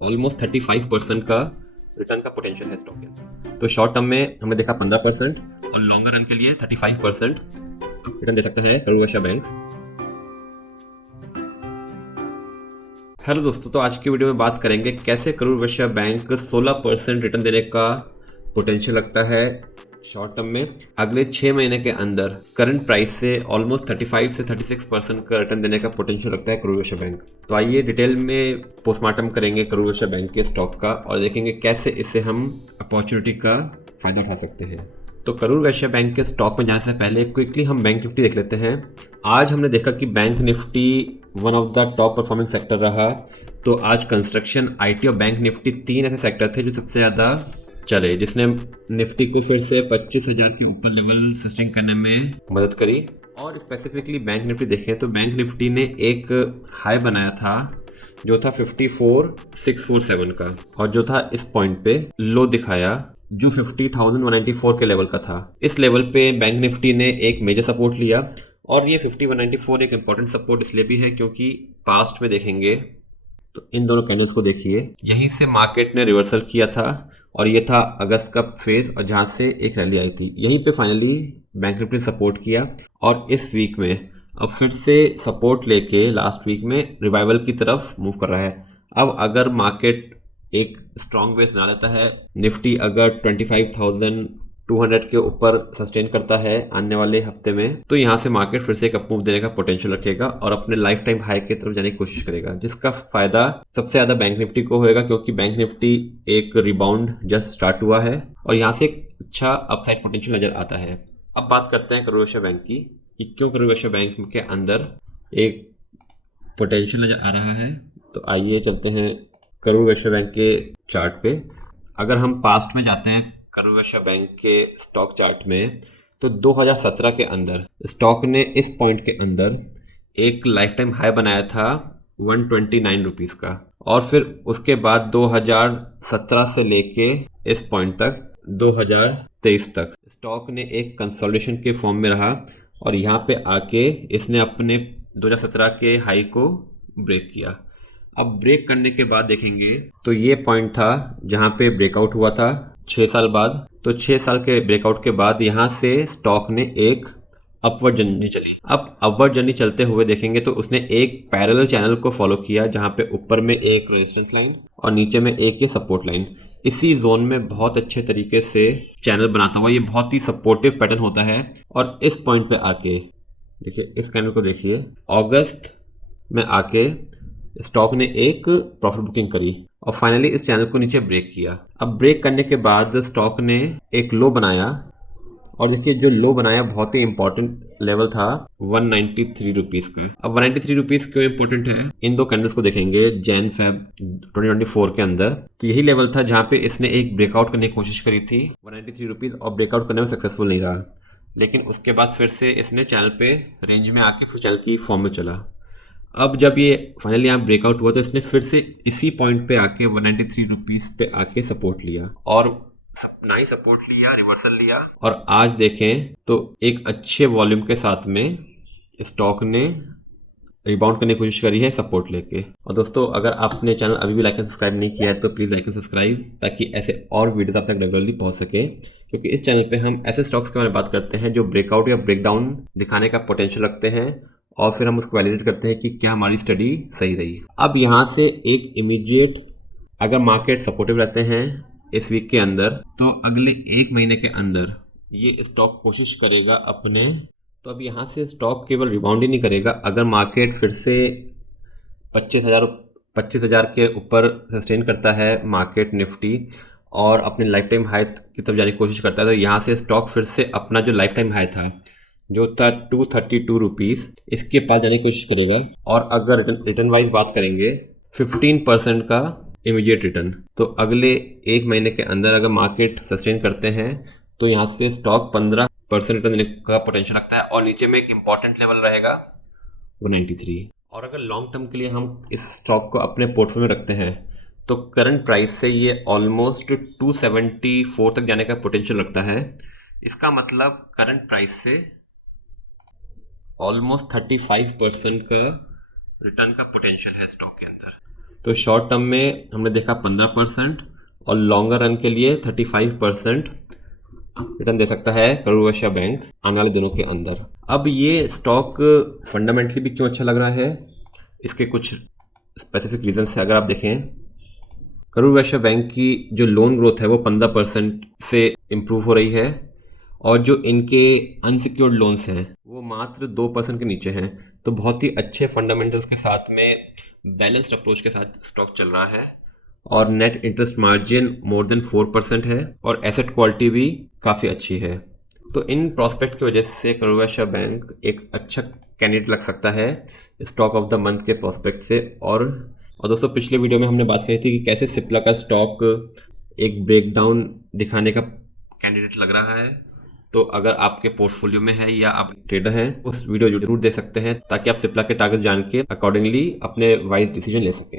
Almost 35% का return का potential है स्टॉक के अंदर। तो शॉर्ट टर्म में हमने देखा 15% और लॉन्गर रन के लिए 35% रिटर्न दे सकता है करूर वैश्य बैंक। हेलो दोस्तों, तो आज की वीडियो में बात करेंगे कैसे करूर वैश्य बैंक 16% रिटर्न देने का पोटेंशियल लगता है शॉर्ट टर्म में अगले 6 महीने के अंदर। करंट प्राइस से ऑलमोस्ट 35 से 36% का रिटर्न देने का पोटेंशियल रखता है करूर वैश्य बैंक। तो आइए डिटेल में पोस्टमार्टम करेंगे करूर वैश्य बैंक के स्टॉक का और देखेंगे कैसे इससे हम अपॉर्चुनिटी का फायदा उठा सकते हैं। तो करूर वैश्य बैंक के स्टॉक में जाने से पहले क्विकली हम बैंक निफ्टी देख लेते हैं। आज हमने देखा कि bank Nifty one of the top performing sector रहा। तो आज कंस्ट्रक्शन, आईटी और बैंक निफ्टी 3 ऐसे सेक्टर थे जो सबसे ज़्यादा चले, जिसने निफ्टी को फिर से 25,000 के ऊपर लेवल सस्टेन करने में मदद करी। और स्पेसिफिकली बैंक निफ्टी देखें तो बैंक निफ्टी ने एक हाई बनाया था जो था 54,647 का, और जो था इस पॉइंट पे लो दिखाया जो 50,194 के लेवल का था। इस लेवल पे बैंक निफ्टी ने एक मेजर सपोर्ट लिया, और ये 50,194 एक इम्पॉर्टेंट सपोर्ट इसलिए भी है क्योंकि पास्ट में देखेंगे तो इन दोनों कैंडल्स को देखिए, यहीं से मार्केट ने रिवर्सल किया था और ये था अगस्त का फेज, और जहाँ से एक रैली आई थी यहीं पे फाइनली बैंक निफ्टी ने सपोर्ट किया। और इस वीक में अब फिर से सपोर्ट लेके लास्ट वीक में रिवाइवल की तरफ मूव कर रहा है। अब अगर मार्केट एक स्ट्रॉन्ग बेस बना लेता है, निफ्टी अगर 25,200 के ऊपर सस्टेन करता है आने वाले हफ्ते में, तो यहाँ से मार्केट फिर से एक अप मूव देने का पोटेंशियल रखेगा और अपने लाइफ टाइम हाई की तरफ जाने की कोशिश करेगा, जिसका फायदा सबसे ज़्यादा बैंक निफ्टी को होएगा क्योंकि बैंक निफ्टी एक रिबाउंड जस्ट स्टार्ट हुआ है और यहाँ से एक अच्छा अपसाइड पोटेंशियल नजर आता है। अब बात करते हैं करूर वैश्य बैंक की कि क्यों करूर वैश्य बैंक के अंदर एक पोटेंशियल नजर आ रहा है। तो आइए चलते हैं करूर वैश्य बैंक के चार्ट पे। अगर हम पास्ट में जाते हैं करूर वैश्य बैंक के स्टॉक चार्ट में, तो 2017 के अंदर स्टॉक ने इस पॉइंट के अंदर एक लाइफ टाइम हाई बनाया था 129 रुपीज़ का, और फिर उसके बाद 2017 से लेके इस पॉइंट तक 2023 तक स्टॉक ने एक कंसोलिडेशन के फॉर्म में रहा, और यहाँ पे आके इसने अपने 2017 के हाई को ब्रेक किया। अब ब्रेक करने के बाद देखेंगे तो ये पॉइंट था जहाँ पे ब्रेकआउट हुआ था 6 साल बाद। तो 6 साल के ब्रेकआउट के बाद यहाँ से स्टॉक ने एक अपवर्ड जर्नी चली। अब अपवर्ड जर्नी चलते हुए देखेंगे तो उसने एक पैरेलल चैनल को फॉलो किया जहाँ पे ऊपर में एक रेजिस्टेंस लाइन और नीचे में एक ये सपोर्ट लाइन। इसी जोन में बहुत अच्छे तरीके से चैनल बनाता हुआ ये बहुत ही सपोर्टिव पैटर्न होता है। और इस पॉइंट पे आके देखिए, इस कैंडल को देखिए, अगस्त में आके स्टॉक ने एक प्रॉफिट बुकिंग करी और फाइनली इस चैनल को नीचे ब्रेक किया। अब ब्रेक करने के बाद स्टॉक ने एक लो बनाया, और देखिए जो लो बनाया बहुत ही इंपॉर्टेंट लेवल था 193 रुपीज़ का। अब 193 रुपीज़ क्यों इंपॉर्टेंट है, इन दो कैंडल्स को देखेंगे जैन फेब 2024 के अंदर, तो यही लेवल था जहाँ पे इसने एक ब्रेकआउट करने की कोशिश करी थी 193 रुपीज़, और ब्रेकआउट करने में सक्सेसफुल नहीं रहा। लेकिन उसके बाद फिर से इसने चैनल पे रेंज में आके फिर चैनल की फॉर्म में चला। अब जब ये फाइनली यहाँ ब्रेकआउट हुआ तो इसने फिर से इसी पॉइंट पे आके 193 रुपीज़ पे आके सपोर्ट लिया, और नाई सपोर्ट लिया, रिवर्सल लिया, और आज देखें तो एक अच्छे वॉल्यूम के साथ में स्टॉक ने रिबाउंड करने की कोशिश करी है सपोर्ट लेके। और दोस्तों, अगर आपने चैनल अभी भी लाइक एंड सब्सक्राइब नहीं किया है तो प्लीज़ लाइक एंड सब्सक्राइब, ताकि ऐसे और वीडियोस आप तक रेगुलरली पहुंच सके, क्योंकि इस चैनल पे हम ऐसे स्टॉक्स के बारे में बात करते हैं जो ब्रेकआउट या ब्रेकडाउन दिखाने का पोटेंशियल रखते हैं, और फिर हम उसको वैलिडेट करते हैं कि क्या हमारी स्टडी सही रही। अब यहाँ से एक इमीडिएट, अगर मार्केट सपोर्टिव रहते हैं इस वीक के अंदर, तो अगले 1 महीने के अंदर ये स्टॉक कोशिश करेगा अपने, तो अब यहाँ से स्टॉक केवल रिबाउंड ही नहीं करेगा, अगर मार्केट फिर से 25,000 के ऊपर सस्टेन करता है मार्केट निफ्टी और अपने लाइफ टाइम हाई की तरफ जाने की कोशिश करता है, तो यहाँ से स्टॉक फिर से अपना जो लाइफ टाइम हाई था जो था 232 रुपीज़, इसके पास जाने की कोशिश करेगा। और अगर रिटर्न वाइज बात करेंगे 15% का इमीडिएट रिटर्न, तो अगले 1 महीने के अंदर अगर मार्केट सस्टेन करते हैं तो यहाँ से स्टॉक 15% रिटर्न देने का पोटेंशियल रखता है, और नीचे में एक इंपॉर्टेंट लेवल रहेगा 193। और अगर लॉन्ग टर्म के लिए हम इस स्टॉक को अपने पोर्टफोलियो में रखते हैं तो करंट प्राइस से ये ऑलमोस्ट 274 तक जाने का पोटेंशियल रखता है। इसका मतलब करंट प्राइस से ऑलमोस्ट 35% का रिटर्न का पोटेंशियल है स्टॉक के अंदर। तो शॉर्ट टर्म में हमने देखा 15% और लॉन्गर रन के लिए 35% रिटर्न दे सकता है करूर वैश्य बैंक आने वाले दिनों के अंदर। अब ये स्टॉक फंडामेंटली भी क्यों अच्छा लग रहा है, इसके कुछ स्पेसिफिक रीजंस है। अगर आप देखें, करूर वैश्य बैंक की जो लोन ग्रोथ है वो 15% से इम्प्रूव हो रही है और जो इनके अनसिक्योर्ड लोन्स हैं वो मात्र 2% के नीचे हैं। तो बहुत ही अच्छे फंडामेंटल्स के साथ में बैलेंस्ड अप्रोच के साथ स्टॉक चल रहा है और net interest margin more than 4% है और एसेट क्वालिटी भी काफ़ी अच्छी है। तो इन प्रोस्पेक्ट की वजह से करूर वैश्य बैंक एक अच्छा कैंडिडेट लग सकता है स्टॉक ऑफ द मंथ के प्रोस्पेक्ट से। और दोस्तों, पिछले वीडियो में हमने बात की थी कि कैसे सिप्ला का स्टॉक एक ब्रेकडाउन दिखाने का कैंडिडेट लग रहा है। तो अगर आपके पोर्टफोलियो में है या आप ट्रेडर हैं, उस वीडियो जरूर देख सकते हैं ताकि आप सिप्ला के टारगेट जान के अकॉर्डिंगली अपने वाइज डिसीजन ले सकें।